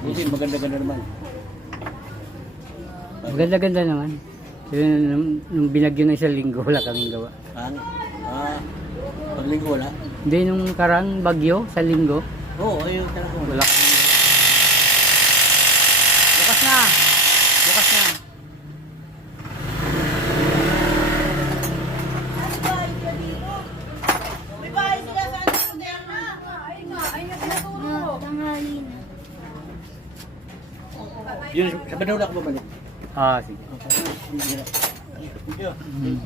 Buti maganda-ganda naman. Maganda-ganda naman. Yun, nung binagyo ng isang linggo, wala kaming gawa. Paglinggo wala? Hindi, nung karang bagyo, sa linggo, Oo, ayun talaga. wala kaming gawa. Bukas na! Bukas na! Tanghali na. Yun, sa Banaw na ako babalik. Ah, sige. Hmm.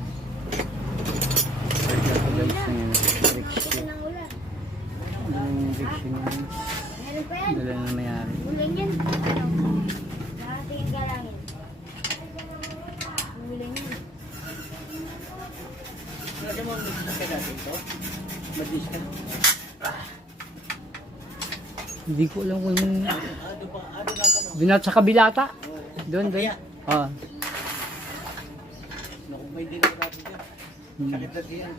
Guys, ngayon, Kasi nang ulan. yung direction yun. Meron pa yan. Dala na mayari. Ulan yan. Nakatingin ka lang yan. Ulan yan. Lagi mo ang ka natin ito? Madis ka? Hindi ko alam kung Ano na tanong? doon sa kabilata. Doon, doon. Ah. Naku, may din ako natin dyan. Sakit na diyan.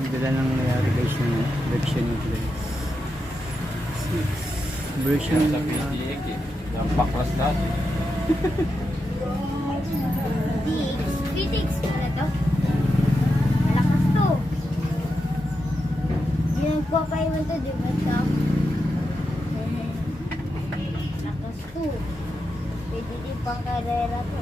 Ang dala ng mayari guys yung version nito guys. Version Sa PDX eh. Nampaklas lahat. Critics pala to. Malakas to. Di nagpapaiwan to, di ba ito? Lakas to. Pwede din pang karera to.